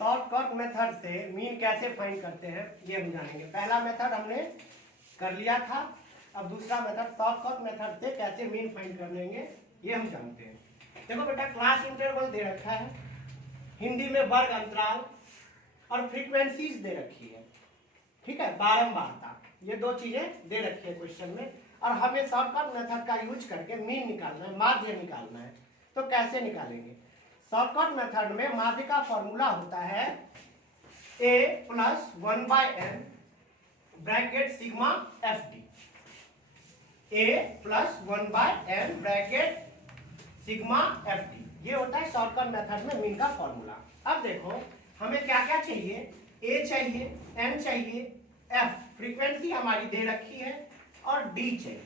Shortcut method से mean कैसे find करते हैं ये हम जानेंगे। पहला मेथड हमने कर लिया था, अब दूसरा मेथड शॉर्टकट मेथड से कैसे मीन फाइंड कर लेंगे ये हम जानते हैं। देखो बेटा, क्लास इंटरवल दे रखा है, हिंदी में वर्ग अंतराल और फ्रीक्वेंसीज दे रखी है, ठीक है, बारंबारता, ये दो चीजें दे रखी है क्वेश्चन में। और हमें शॉर्टकट मेथड का यूज करके मीन निकालना है, माध्य निकालना है। तो कैसे निकालेंगे? शॉर्टकट मेथड में माध्य का फॉर्मूला होता है a plus 1/n bracket sigma F D. a plus 1/n bracket sigma F D, ये होता है शॉर्टकट मेथड में मीन का फॉर्मूला। अब देखो हमें क्या क्या चाहिए, a चाहिए, n चाहिए, f फ्रीक्वेंसी हमारी दे रखी है और d चाहिए,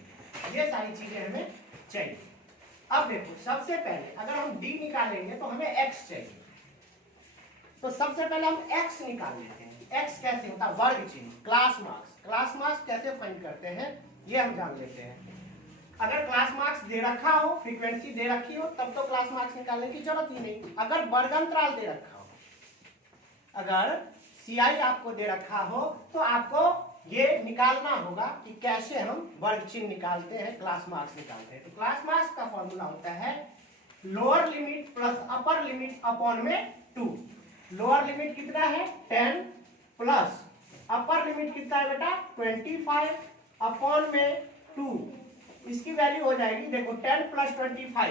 ये सारी चीजें हमें चाहिए। अब देखो सबसे पहले अगर हम d निकालेंगे तो हमें x चाहिए, तो सबसे पहले हम x निकाल लेते हैं। x कैसे होता है? वर्ग चिन्ह, क्लास मार्क्स। क्लास मार्क्स कैसे फाइंड करते हैं ये हम जान लेते हैं। अगर क्लास मार्क्स दे रखा हो, फ्रीक्वेंसी दे रखी हो, तब तो क्लास मार्क्स निकालने की जरूरत ही नहीं। अगर वर्गांतराल दे रखा हो, अगर CI आपको दे रखा हो, तो आपको ये निकालना होगा कि कैसे हम वर्ग चिन्ह निकालते हैं, क्लास मार्क्स निकालते हैं। तो क्लास मार्क्स का फॉर्मूला होता है lower limit plus upper limit upon में 2। लोअर लिमिट कितना है 10 प्लस अपर लिमिट कितना है बेटा 25 अपॉन में 2। इसकी वैल्यू हो जाएगी, देखो 10 प्लस 25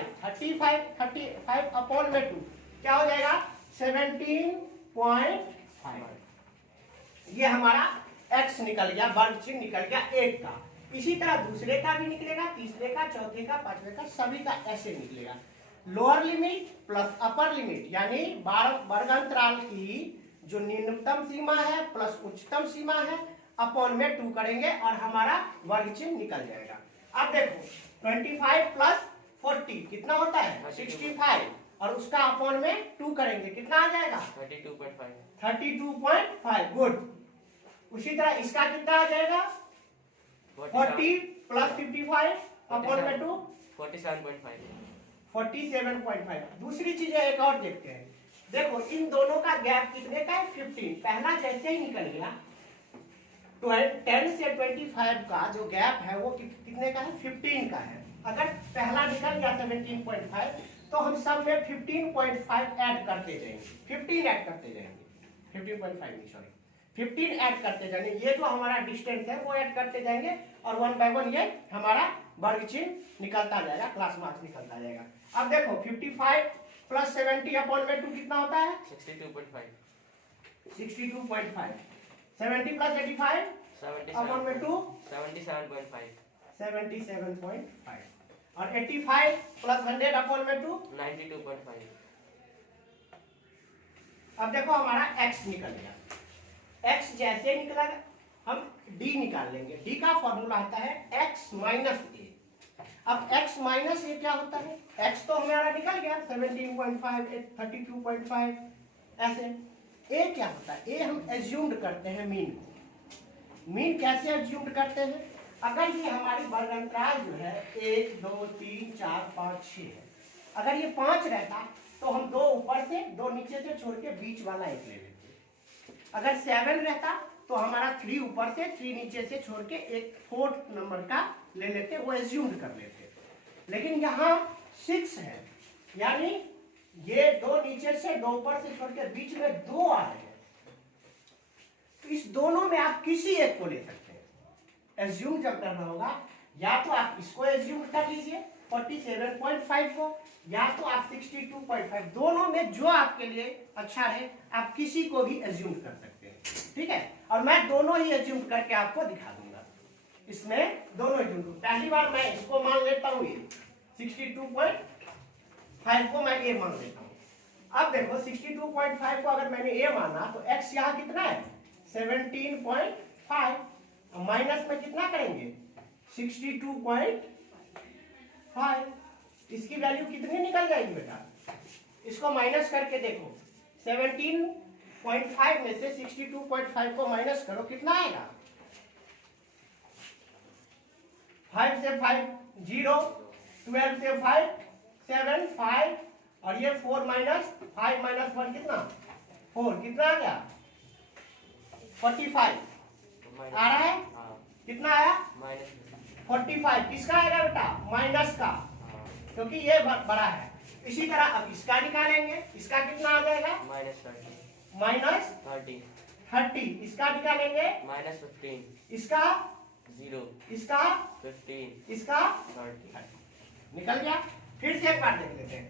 35 अपॉन में 2 क्या हो जाएगा 17.5। ये हमारा x निकल गया, वर्ग चिन्ह निकल गया एक का। इसी तरह दूसरे का भी निकलेगा, तीसरे का, चौथे का, पांचवे का, सभी का ऐसे निकलेगा। Lower limit plus upper limit यानी वर्गांतराल की जो न्यूनतम सीमा है प्लस उच्चतम सीमा है अपॉन में 2 करेंगे और हमारा वर्ग चिन्ह निकल जाएगा। अब देखो 25 प्लस 40 कितना होता है 65 और उसका अपॉन में 2 करेंगे कितना आ जाएगा 32.5। गुड। उसी तरह इसका कितना आ जाएगा 40 प्लस 55 अपॉन में 2 47.5। दूसरी चीज एक और देखते हैं, देखो इन दोनों का गैप कितने का है 15। पहला जैसे ही निकल गया 10 से 25 का जो गैप है वो कितने का है 15 का है। अगर पहला निकल गया 17.5 तो हम सब में 15.5 ऐड करते जाएंगे, 15 ऐड करते जाएंगे, 15.5 नहीं सॉरी 15 ऐड करते जाएंगे। ये जो हमारा डिस्टेंस है वो ऐड करते जाएंगे और 1 बाय 1 ये हमारा वर्ग चिन्ह निकलता जाएगा, क्लास मार्क्स निकलता जाएगा। अब देखो 55 प्लस 70 अपॉन में 2 कितना होता है 62.5। 70 प्लस 85 अपॉन में 2 77.5 और 85 प्लस 100 अपॉन में 2 92.5। अब देखो हमारा x निकल गया। x जैसे निकला हम d निकाल लेंगे। d का फॉर्मूला आता है x माइनस ए। अब x माइनस ए क्या होता है, x तो हमारा निकल गया 17.5 32.5 ऐसे। a क्या होता है, a हम एज्यूम्ड करते हैं मीन को। मीन कैसे एज्यूम्ड करते हैं, अगर ये हमारी वर्गांतराल जो है 1 2 3 4 5 6 है, अगर ये 5 रहता तो हम 2 ऊपर से 2 नीचे से छोड़ के बीच वाला एक ले लेते। अगर 7 रहता तो हमारा 3 ऊपर से 3 नीचे से छोड़ के एक 4th नंबर का ले लेते, वो एज्यूम्ड कर लेते। लेकिन यहाँ 6 है यानी ये 2 नीचे से 2 ऊपर से छोड़ के बीच में 2 आ रहे हैं, तो इस दोनों में आप किसी एक को ले सकते हैं। एज्यूम जब करना होगा या तो आप इसको एज्यूम कर लीजिए 47.5 को, या तो आप 62.5, दोनों में जो आपके लिए अच्छा है आप किसी को भी एज्यूम कर सकते हैं, ठीक है। और मैं दोनों ही एज्यूम करके आपको दिखा दूंगा। इसमें दोनों एज्यूम, पहली बार मैं इसको मान लेता हूँ, ये 62.5 को मैं ए मान लेता हूँ। अब देखो 62.5 को अगर मैंने ए माना तो x यहाँ कितना है 17.5, माइनस में कितना करेंगे 62.5, इसकी वैल्यू कितनी निकल जाएगी बेटा, इसको माइनस करके देखो 17.5 में से 62.5 को माइनस करो कितना आएगा 5 से 5 0, 12 से 5 7 5 और ये 4 माइनस 5 माइनस 1 कितना 4 कितना आ गया 45 आ रहा है। कितना आया -45 किसका आएगा बेटा माइनस का, क्योंकि ये बड़ा है। इसी तरह अब इसका निकालेंगे, इसका कितना आ जाएगा -30, इसका निकालेंगे -15, इसका 0, इसका 15, इसका 30। निकल गया। फिर से एक बार देख लेते हैं।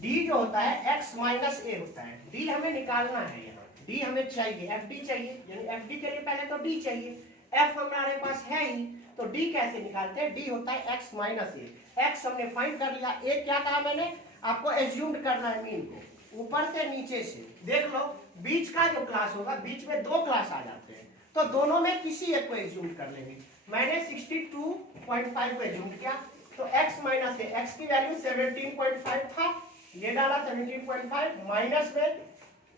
डी जो होता है x माइनस ए होता है, डी हमें निकालना है। यहाँ डी हमें चाहिए, एफ डी चाहिए, यानी एफ डी के लिए पहले तो डी चाहिए, एफ हमारे पास है ही, तो डी कैसे निकालते हैं। डी होता है x माइनस ए, x हमने फाइंड कर लिया। ए क्या कहा मैंने आपको, एज्यूम्ड करना है मीन को ऊपर से नीचे से। देख लो बीच का जो क्लास होगा, बीच में 2 क्लास आ जाते हैं, तो दोनों में किसी एक को एज्यूम कर लेंगे। मैंने 62.5 को एज्यूम किया, तो x माइनस ए, x की वैल्यू 17.5 था, ये डाला 17.5, माइनस में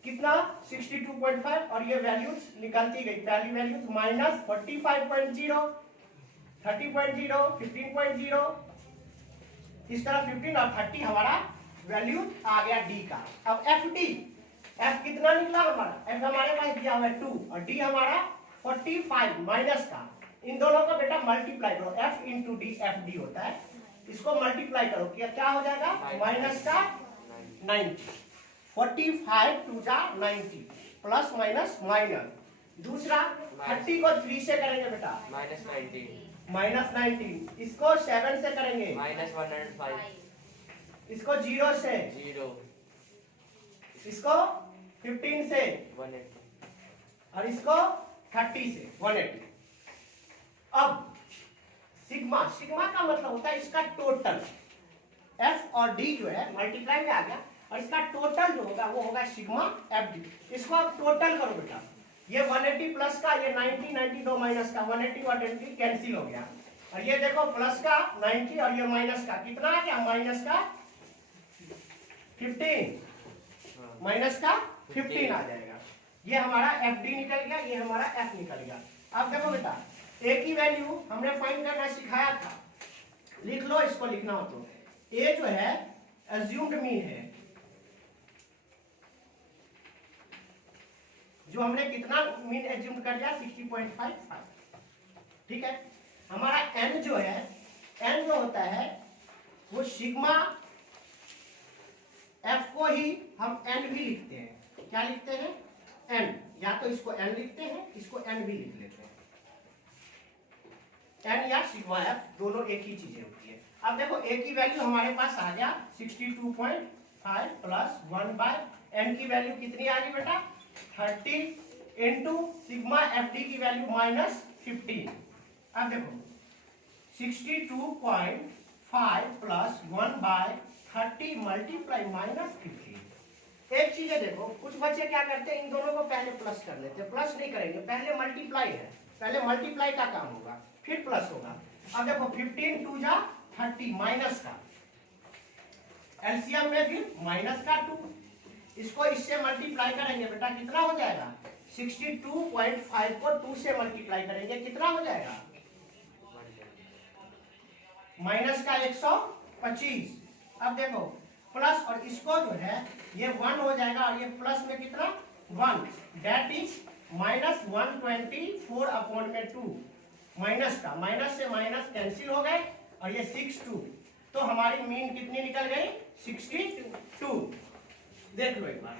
कितना 62.5, और ये वैल्यूज निकलती गई। पहली वैल्यूज माइनस 45.0, 30.0, 15.0, इस तरह 15 और 30 हमारा वैल्यू आ गया डी का। अब एफ डी, एफ कितना निकला हमारा, एफ हमारे पास दिया हुआ है 2 और डी हमारा 45 माइनस का। इन दोनों को बेटा मल्टीप्लाई करो, F into D, F D होता है, इसको मल्टीप्लाई करो, क्या हो जाएगा माइनस का 90, 45 2 जा 90, प्लस माइनस माइनस। दूसरा 30 को 3 से करेंगे बेटा -19, इसको 7 से करेंगे -105, इसको 0 से, 0, इसको 15 से, 180, और इसको 30 से 180। अब सिग्मा, सिग्मा का मतलब होता है इसका टोटल। एफ और डी जो है मल्टीप्लाई में आ गया, और इसका टोटल जो होगा वो होगा सिग्मा एफ डी। इसको आप टोटल करो बेटा, ये 180 प्लस का, ये 90, 92 माइनस का, 180 और 180 कैंसिल हो गया, और ये देखो प्लस का 90 और ये माइनस का, कितना आ गया माइनस का 15, माइनस का 15 आ जाएगा। ये हमारा एफ डी निकल गया, ये हमारा एफ निकल गया। अब देखो बेटा ए की वैल्यू हमने फाइंड करना सिखाया था, लिख लो, इसको लिखना हो तो ए जो है एज्यूम्ड मीन है, जो हमने कितना मीन एज्यूम कर लिया 60.55, ठीक है। हमारा एन जो है, एन जो होता है वो सिग्मा एफ को ही हम एन भी लिखते हैं। क्या लिखते हैं एन, या तो इसको एन लिखते हैं, इसको एन भी लिख लेते हैं। एन या सिग्मा एफ दोनों एक ही चीजें होती है। अब देखो ए की वैल्यू हमारे पास आ गया 62.5 प्लस 1 बाय एन की वैल्यू कितनी आ गई बेटा 30 इंटू सिग्मा एफ डी की वैल्यू -15। अब देखो 62.5 प्लस 1 बाय 30 मल्टीप्लाई -15। एक चीज है देखो, कुछ बच्चे क्या करते हैं, इन दोनों को पहले प्लस कर लेते हैं। प्लस नहीं करेंगे, पहले मल्टीप्लाई है, पहले मल्टीप्लाई का काम होगा फिर प्लस होगा। अब देखो 15 2 जा 30 माइनस का, एलसीएम में फिर माइनस का 2, इसको इससे मल्टीप्लाई करेंगे बेटा कितना हो जाएगा 62.5 को 2 से मल्टीप्लाई करेंगे कितना हो जाएगा माइनस का 125। अब देखो प्लस और इसको जो है ये 1 हो जाएगा, और ये प्लस में कितना 1, दैट इज -124/2। माइनस का, माइनस से माइनस कैंसिल हो गए, और ये 62, तो हमारी मीन कितनी निकल गई 62। देख लो एक बार।